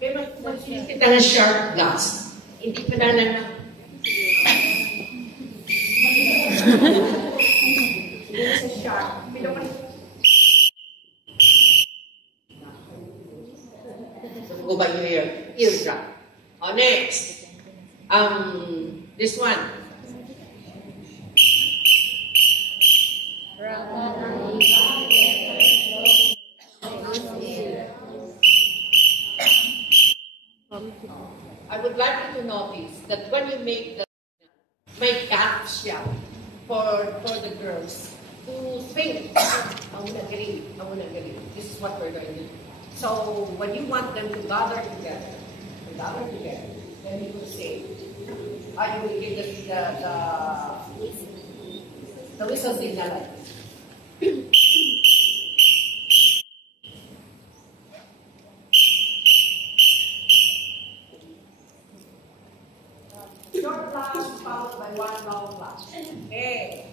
Kaya mag-use kita ng sharp glass. Hindi pa na Hindi sa sharp. Go by your eardrum. Oh, next. This one. I would like you to notice that when you make gaps for the girls to think, I wanna agree. This is what we're going to do. So when you want them to gather together, then you will say, you will give the whistle signal like this. Short flash followed by one long flash. Okay.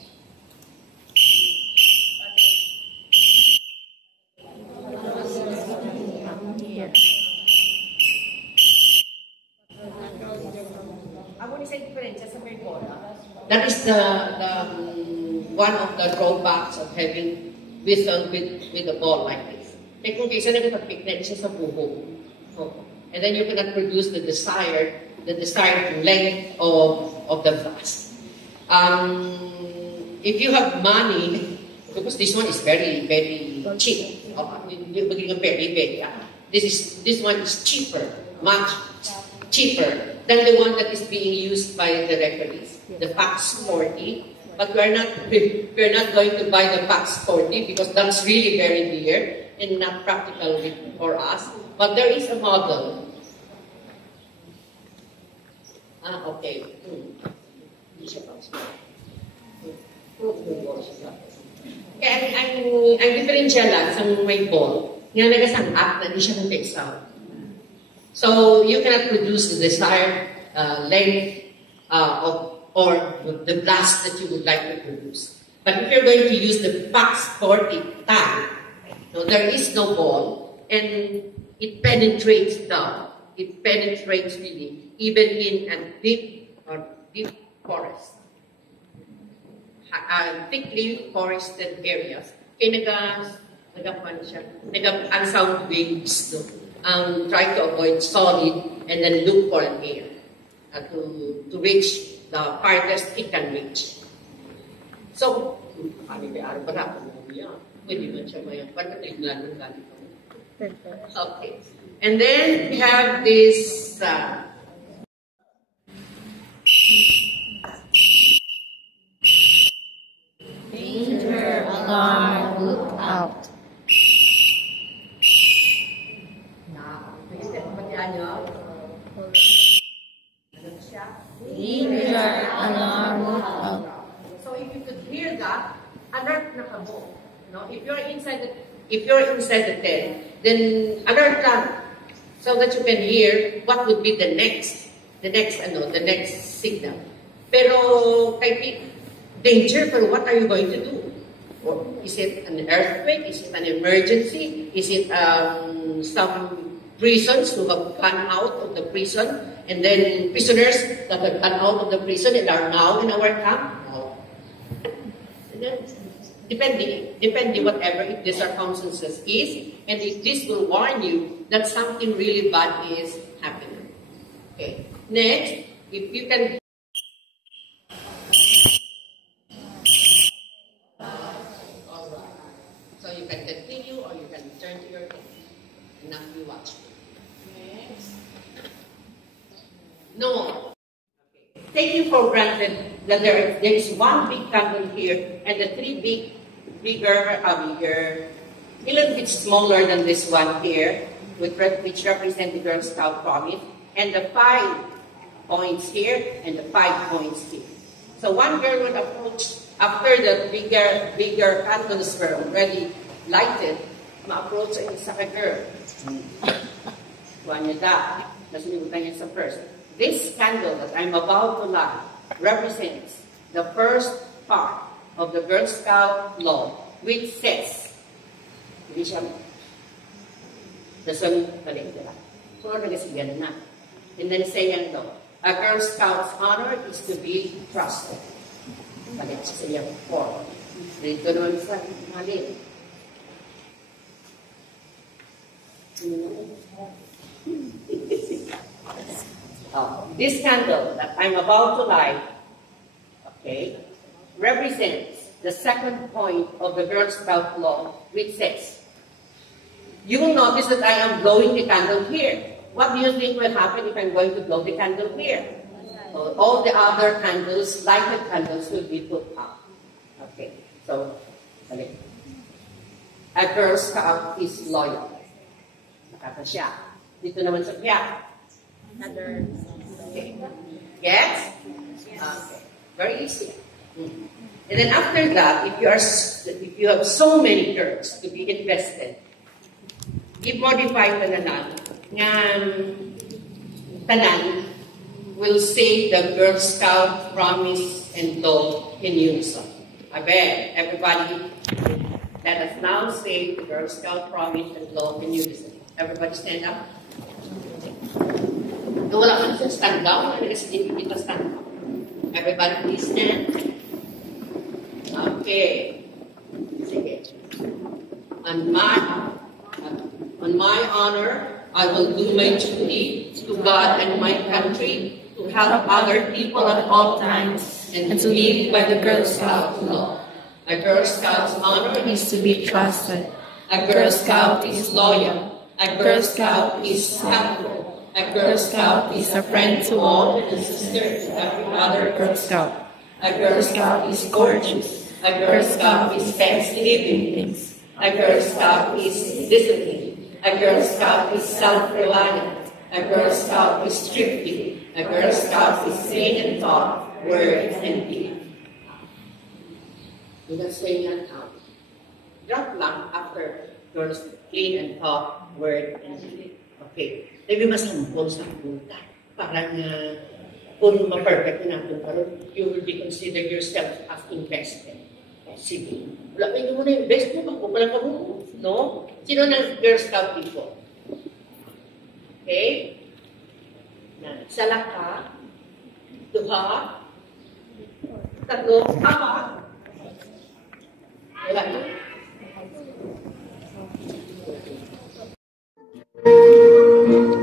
That is the one of the drawbacks of having whistle with a ball like this. Kung kaysa nagpapiknet siya sa buhok. And then you cannot produce the desired length of the flask. If you have money, because this one is very, very cheap. This one is cheaper, much cheaper than the one that is being used by the referees, the PAX 40. But we're not going to buy the PAX 40 because that's really very dear and not practical for us. But there is a model. Okay. Kaya ang differential lang sa may ball, nga nagasangat na di siya ng textile. So you cannot produce the desired length or the blast that you would like to produce. But if you're going to use the PAX 40 tag, so there is no ball, and it penetrates really, even in a deep forest, thickly forested areas. Kaya nag-unsound waves, no? Try to avoid solid and then look for an air to reach the farthest it can reach. So, okay. And then we have this danger alarm, look out. Danger alarm, look out. So if you could hear that, alert na kamo. No? If you're inside the tent, then alert lang, so that you can hear what would be the next signal. Pero danger, pero what are you going to do? Or is it an earthquake? Is it an emergency? Is it some prisons who have gone out of the prison, and then prisoners that have gone out of the prison and are now in our camp? No. And then, depending whatever the circumstances is, and if this will warn you that something really bad is happening. Okay. Next, if you can. All right. So you can continue, or you can turn to your phone and now you watch. Next. No. Okay. Taking for granted that there is one big candle here and the three bigger, a little bit smaller than this one here, which represent the Girl Scout promise, and the 5 points here and the 5 points here. So one girl would approach after the bigger candles were already lighted. Ma-approach sa isa ka girl. Kuha niya da. Nasunibutan niya sa first. This candle that I'm about to light represents the first part of the Girl Scout law, which says, hindi siya, Puro nagasigan na. And then say yan daw, a Girl Scout's honor is to be trusted. Balik sa iyang form. Dito naman sa malin. This candle that I'm about to light, okay, represents the second point of the Girl Scout law, which says, you will notice that I am blowing the candle here. What do you think will happen if I'm going to blow the candle here? So all the other candles, lighted candles, will be put out. Okay, so, a Girl Scout is loyal. Nakata siya. Dito naman sa piyak. Okay. Yes? Okay. Very easy. And then after that, if you have so many girls to be invested, i-modify tanan nga tanan will say the Girl Scout promise and law in unison. Amen. Everybody, let us now say the Girl Scout promise and law in unison. Everybody stand up. Wala ka sa stand up. Wala kasi hindi kita stand up. Everybody please stand. Okay. Sige. On my honor, I will do my duty to God and my country, to help other people at all times, and to live by the Girl Scout law. A Girl Scout's honor is to be trusted. A Girl Scout is loyal. A Girl Scout is helpful. A Girl Scout is a friend to all and a sister to every other Girl Scout. A Girl Scout is gorgeous. A Girl Scout is fancy-living. A Girl Scout is disciplined. A Girl Scout is self-reliant. A Girl Scout is thrifty. A Girl Scout is sane in thought, word, and deed. You can say that out. Drop lang after girls clean and talk, word, and deed. Okay. Maybe masampol sa punta. Parang kung ma-perfect na natin karon, you will be considered yourself as invested. Sige. Wala kayo mo na invest mo, magpupalang ka mo. No? Sino ng Girl Scout people? Okay? Sala ka, duha, tatlo, apat. Wala na.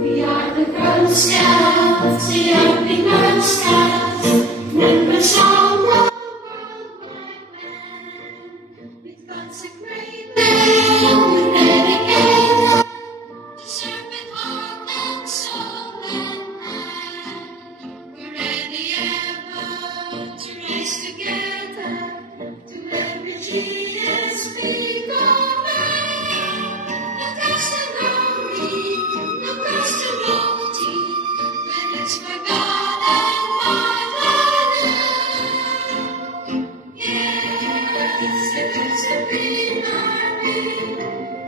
We are the Girl Scouts, the only Girl Scouts, members of the worldwide band. With consecrated and dedicated to serve with heart and soul and mind. We're ready ever to rise together to every GSP command. The testimony. It's for God and Fatherland. Yes, it is a big army,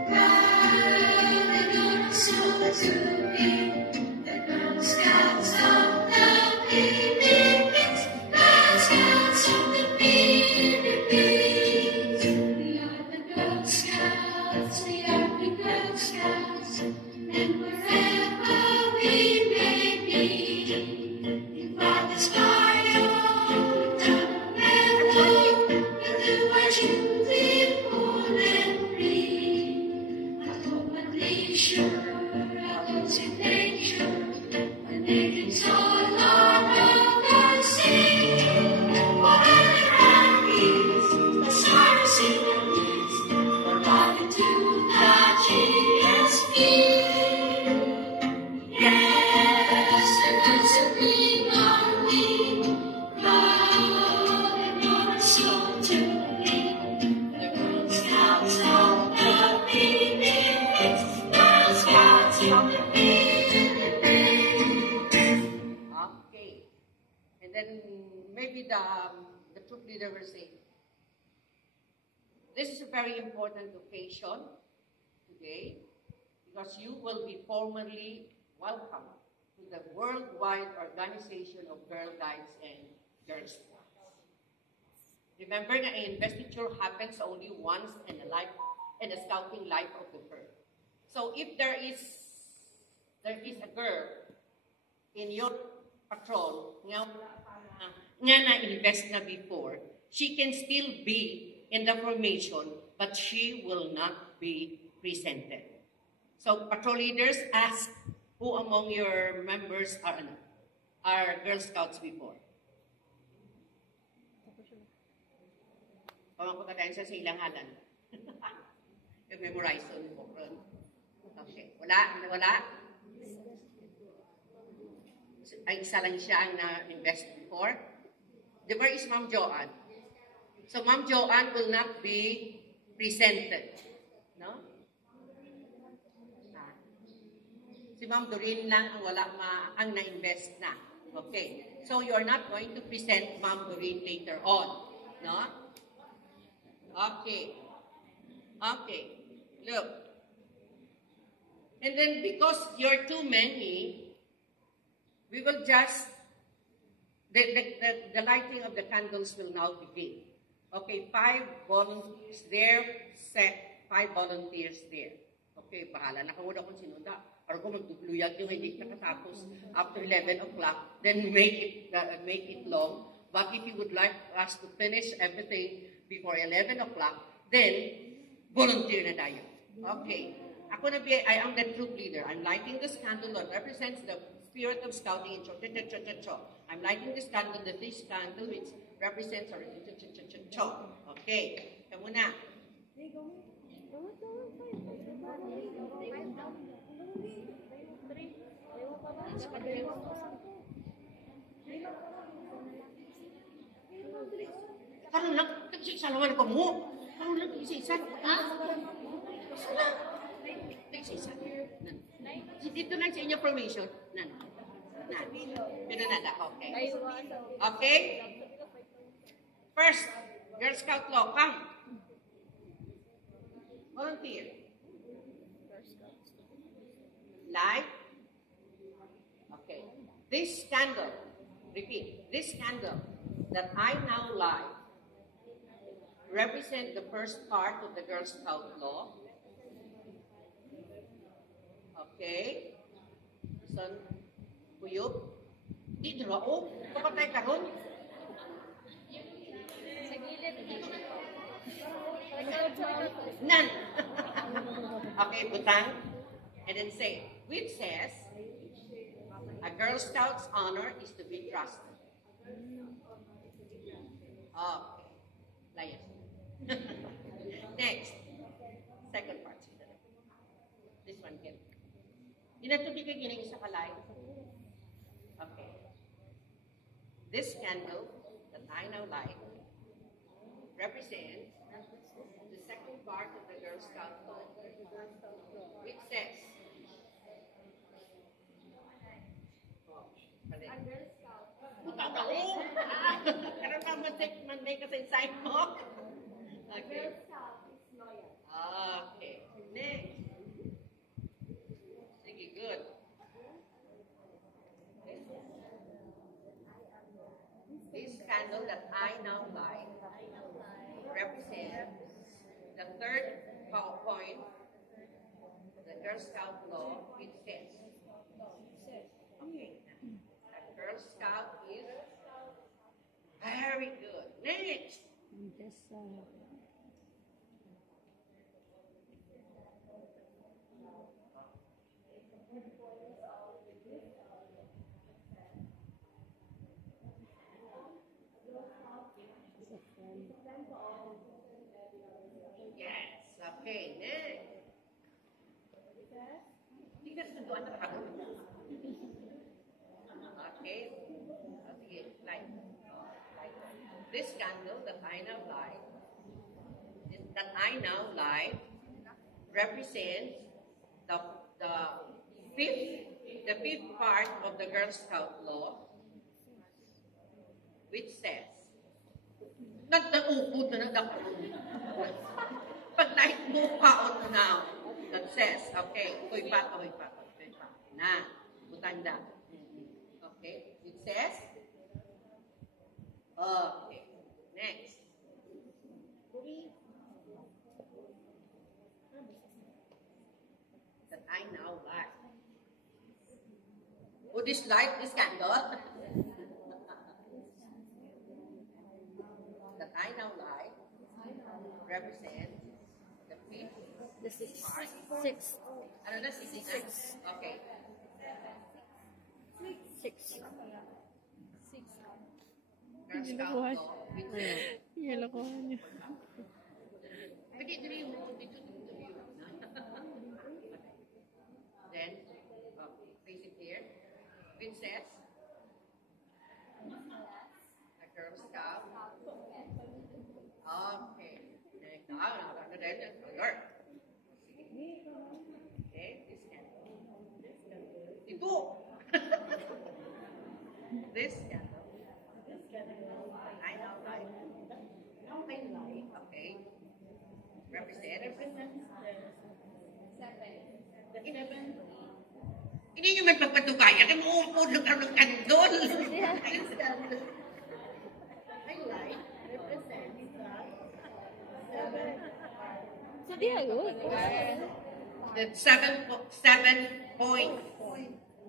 proud and also to be the Girl Scouts of the Philippines, Girl Scouts of the Philippines. We are the Girl Scouts, we are the Girl Scouts, and wherever we may be. The troop leader will say, this is a very important occasion today because you will be formally welcomed to the worldwide organization of Girl Guides and Girl Scouts. Remember that an investiture happens only once in a scouting life of the bird. So if there is there is a girl in your patrol nga na-invest na before, she can still be in the formation, but she will not be presented. So patrol leaders, ask who among your members are Girl Scouts before. Pamangko ka tayo sa ilang halan. Memorize mo. Okay. Wala? Ay, isa lang siya ang na-invest before. Where is Ma'am Joanne? So Ma'am Joanne will not be presented. No? Si Ma'am Doreen lang ang ang na-invest na. Okay. So you're not going to present Ma'am Doreen later on. No? Okay. Look. And then because you're too many, we will just, the lighting of the candles will now begin. Okay, 5 volunteers there, 5 volunteers there. Okay, bahala na kung kung sinunda. Or kung magdugluyag yung hindi nakatapos after 11 o'clock, then make it long. But if you would like us to finish everything before 11 o'clock, then volunteer na tayo. Okay. I am the troop leader. I'm lighting this candle that represents the spirit of scouting. I'm lighting this candle which represents our Okay. Kamu na. Karon lang, salawan ko mo. Karon lang, isa-isa. Isa-isa. Dito lang sa inyo formation. Pinanada, okay. Okay? First, Girl Scout law, come. Volunteer. Light. Okay. This candle, repeat, this candle that I now light represent the first part of the Girl Scout law. Okay? Son, kuyog. Di drao. Kapatay karon. None. Okay, butang. And then say, which says, a Girl Scout's honor is to be trusted. Okay. Layas. Next. Second part. This one again. Dinatubig ka ginang isa kalay. Okay. This candle that I now light represents the second part of the Girl Scout law. It says, Karena pa man-day ka sa inside mo. Okay. Okay. Next. Sige, good. This candle that I now light represents the third point of the Girl Scout law. It says, okay, a Girl Scout is very good. Next. Yes. Okay. Next. Tingnan sa doon na ako. Okay. Okay. Light. This candle that I now light represents the fifth part of the Girl Scout law, which says, nagdaupod na nagdaupod. Pag light mo kaon now, that says, okay, uy pa. Na, butanda. Okay, it says, okay, next. That I now light this light, this candle, that I now light, represents the fifth The six. part. Six. Ano na? Six. Okay. Six. Girl Scout Ginawa. law, which is Yalakuhan niya. pwede dito yung dito. Then, face it here. Princess. A Girl Scout. Okay. Next. Ano din? Alert. Okay, this candle. Ito. This candle. I now light. Now I light. Okay. Represent. Hindi nyo man pagpatubayan. Ang uupo ng kandol. Highlight. Represent. So, di ayun. The seven point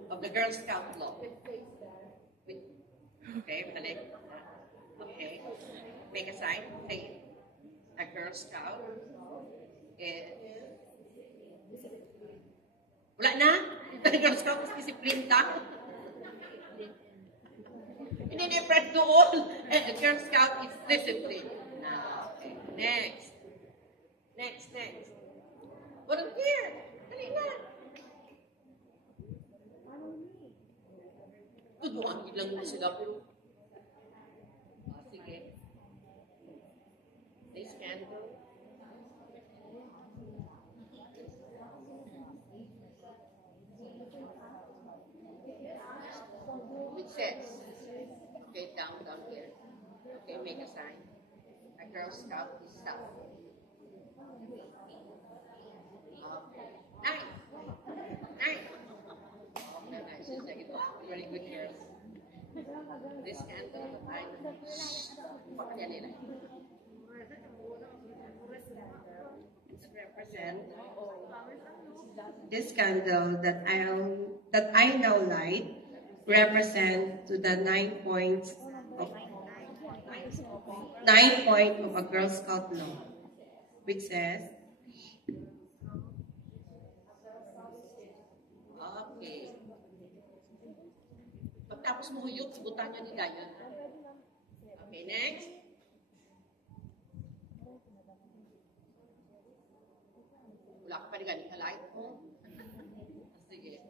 of the Girl Scout law. Okay, balik. Okay. Make a sign. Say a Girl Scout is... Wala na? Girl Scout is discipline ka? Hindi, press to all. A Girl Scout is discipline. Okay. Next. Volunteer. Dali na. Tuduan lang mo sila. Sige. This candle. It says, okay, down here. Okay, make a sign. A Girl Scout is stop. Nine. Very good girls. This candle, represent This candle that I now light represent to the 9 points of a Girl Scout law, which says, okay. Pagtapos mo huyok, subutan niya nila yun. Okay, next. Wala ka pa rin galing light mo. Sige.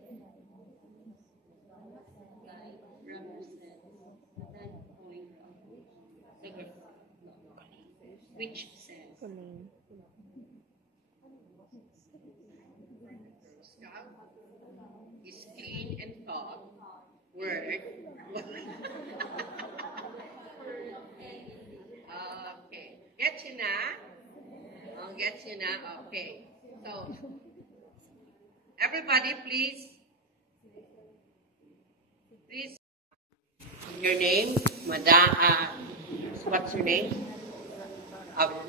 Sige. Which says, Scout is clean and tall. Word. Okay. Get you na? Oh, get you na? Okay. So, everybody please. Your name, Madam, what's your name?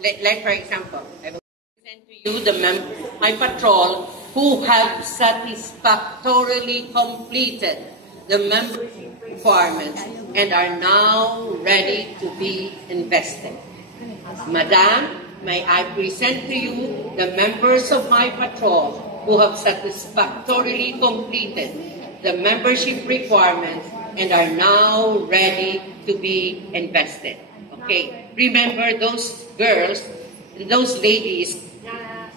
Like for example, I will present to you the members of my patrol who have satisfactorily completed the membership requirements and are now ready to be invested. Madam, may I present to you the members of my patrol who have satisfactorily completed the membership requirements and are now ready to be invested. Okay, remember those girls, those ladies,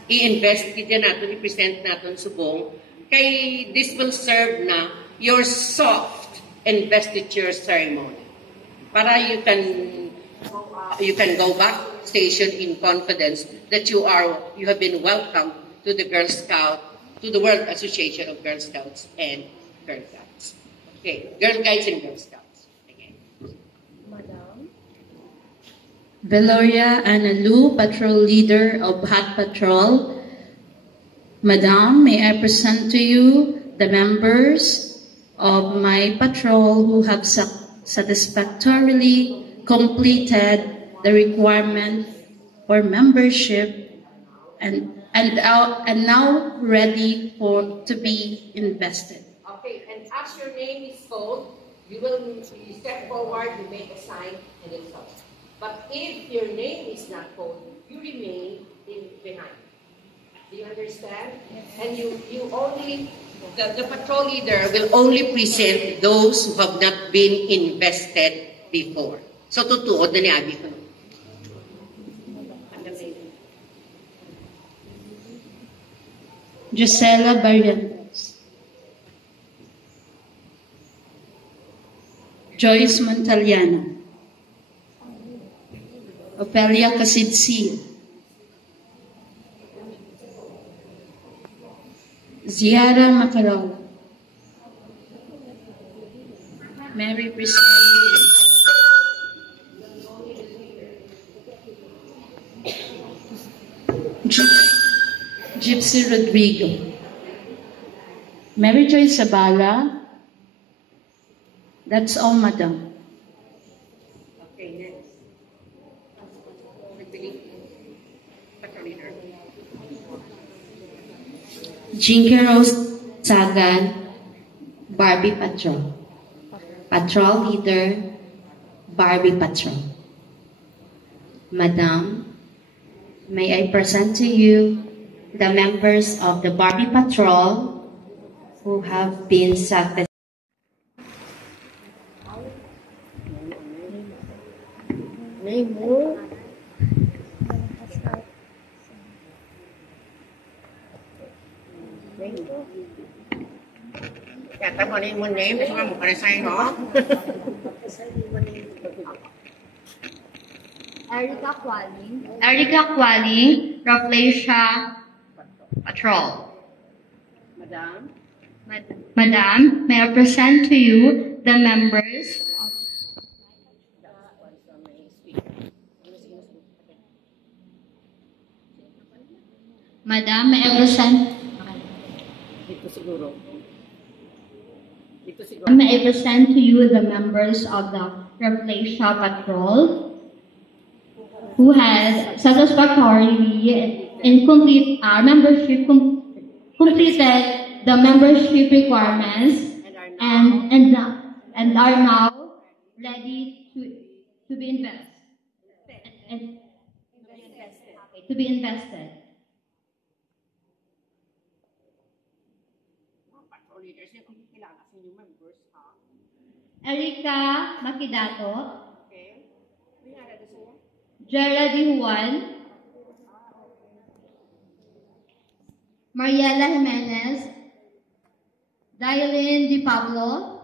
i-invest din natin, i-present natin subong, kay this will serve na your soft investiture ceremony. Para you can go back station in confidence that you have been welcomed to the Girl Scout, to the World Association of Girl Scouts and Girl Guides. Okay, Girl Guides and Girl Scouts. Again. Valoria Analu, Patrol Leader of Hat Patrol. Madam, may I present to you the members of my patrol who have satisfactorily completed the requirement for membership and now ready to be invested. Okay, and as your name is called, you step forward, you make a sign, and then stop. But if your name is not called, you remain behind. Do you understand? Yes. And you only, the patrol leader will only present those who have not been invested before. So, tutuod na ni Abby ko. Gisela Barrientos, Joyce Montaliana, Opelia Casidsia, Ziara Macalola, Mary Priscilla, Gypsy Rodrigo, Mary Joy Sabala. That's all, Madam. Okay, next. Patrol leader. Jinky Rose Sagan, Barbie Patrol. Patrol Leader, Barbie Patrol. Madam, may I present to you the members of the Barbie Patrol who have been selected. Name mo. Kaya mo name mo name. Gusto nga mo paresahin mo. Erica Quali, Raflesia Patrol. Madam, may I present to you the members of Madam, may I present May I present to you the members of the Raflesia Patrol who has satisfactorily and complete completed the membership requirements and are now ready to be invested. Erica Makidato, Gerald Di Juan, Mariela Jimenez, Dailin Di Pablo,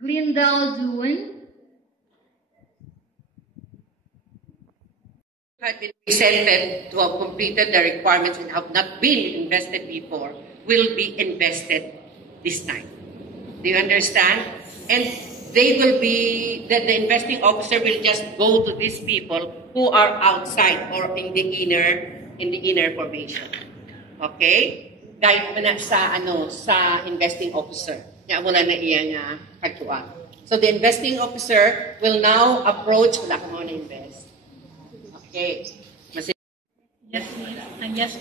Glendale Dune, had been presented to have completed the requirements and have not been invested before will be invested this time. Do you understand? And they will be, the investing officer will just go to these people who are outside or in the inner formation. Okay? Guide mo na sa investing officer. Nya mo na iya nga kagtuan. So the investing officer will now approach wala ka mo na invest. Okay. Yes, yes.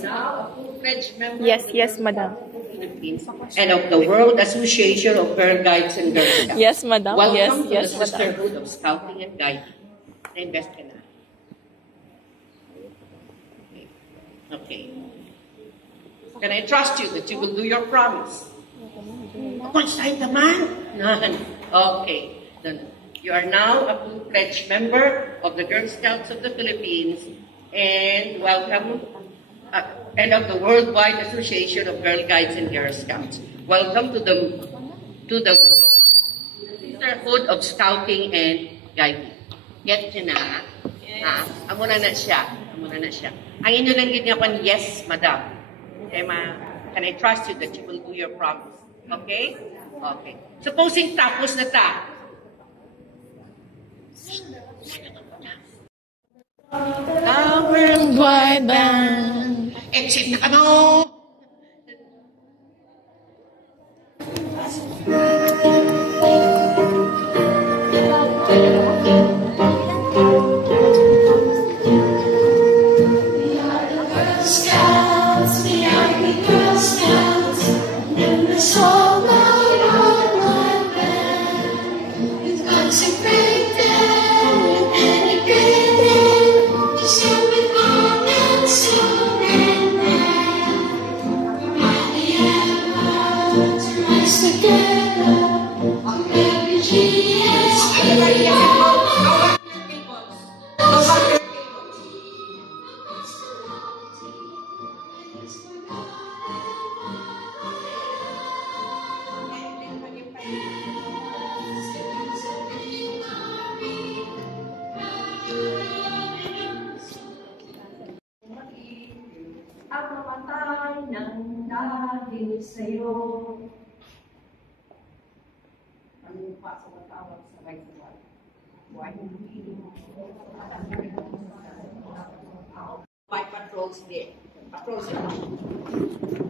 Now, a full-fledged member Yes, madam. Philippines and of the World Association of Girl Guides and Girl Scouts. Yes, madam. Welcome to Yes, the madam. Sisterhood of Scouting and Guiding. Na-invest ka na. Okay. Can I trust you that you will do your promise? Consay naman. Okay. You are now a full-fledged member of the Girl Scouts of the Philippines and welcome and of the Worldwide Association of Girl Guides and Girl Scouts. Welcome to the Sisterhood of Scouting and Guiding. Get you na? Yes. Amo na siya. Ang inyo lang ginyapan, yes, madam. Okay, can I trust you that you will do your promise? Okay? Okay. Supposing tapos na ta. Worldwide band. Exit na kano! Scouts, we are the Girl Scouts, and the soul of our band. We've consecrated and dedicated to serve with heart and soul and mind. Mighty ever to rise together, our refugees, at mamatay ng dahil sa'yo. Ano pa sa matawag sa bayan? Buhay mo By patrols there. Patrols there.